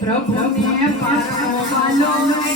પ્રભુને પારણો વાલો રે